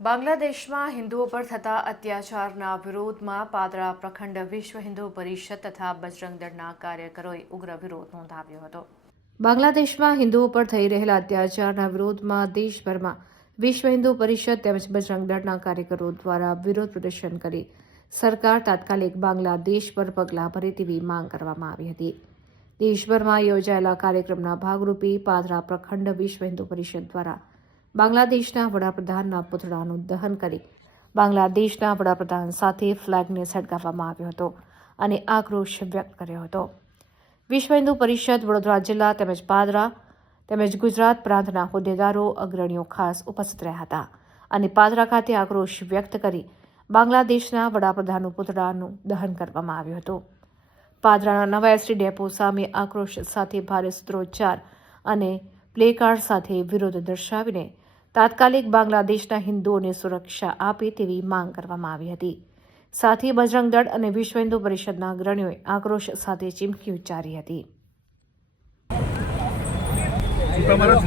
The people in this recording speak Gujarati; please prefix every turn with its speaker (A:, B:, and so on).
A: બાંગ્લાદેશમાં હિન્દુઓ પર થતા અત્યાચારના વિરોધમાં પાદરા પ્રખંડ વિશ્વ હિન્દુ પરિષદ તથા બજરંગ દળના કાર્યકરોએ ઉગ્ર વિરોધ નોંધાવ્યો હતો. બાંગ્લાદેશમાં હિન્દુઓ પર થઈ રહેલા અત્યાચારના વિરોધમાં દેશભરમાં વિશ્વ હિન્દુ પરિષદ તેમજ બજરંગ દળના કાર્યકરો દ્વારા વિરોધ પ્રદર્શન કરી સરકાર તાત્કાલિક બાંગ્લાદેશ પર પગલાં ભરે તેવી માંગ કરવામાં આવી હતી. દેશભરમાં યોજાયેલા કાર્યક્રમના ભાગરૂપે પાદરા પ્રખંડ વિશ્વ હિન્દુ પરિષદ દ્વારા બાંગ્લાદેશના વડાપ્રધાનના પુતળાનું દહન કરી બાંગ્લાદેશના વડાપ્રધાન સાથે ફ્લેગને સળગાવવામાં આવ્યો હતો અને આક્રોશ વ્યક્ત કર્યો હતો. વિશ્વ હિન્દુ પરિષદ વડોદરા જિલ્લા તેમજ પાદરા તેમજ ગુજરાત પ્રાંતના હોદ્દેદારો, અગ્રણીઓ ખાસ ઉપસ્થિત રહ્યા હતા અને પાદરા ખાતે આક્રોશ વ્યક્ત કરી બાંગ્લાદેશના વડાપ્રધાનનું પુતળાનું દહન કરવામાં આવ્યું હતું. પાદરાના નવા એસટી ડેપો સામે આક્રોશ સાથે ભારે સૂત્રોચ્ચાર અને પ્લેકાર્ડ સાથે વિરોધ દર્શાવીને તાત્કાલિક બાંગ્લાદેશના હિન્દુઓને સુરક્ષા આપે તેવી માંગ કરવામાં આવી હતી. સાથે બજરંગ દળ અને વિશ્વ હિન્દુ પરિષદના અગ્રણીઓએ આક્રોશ સાથે ચીમકી ઉચ્ચારી હતી.
B: તમારા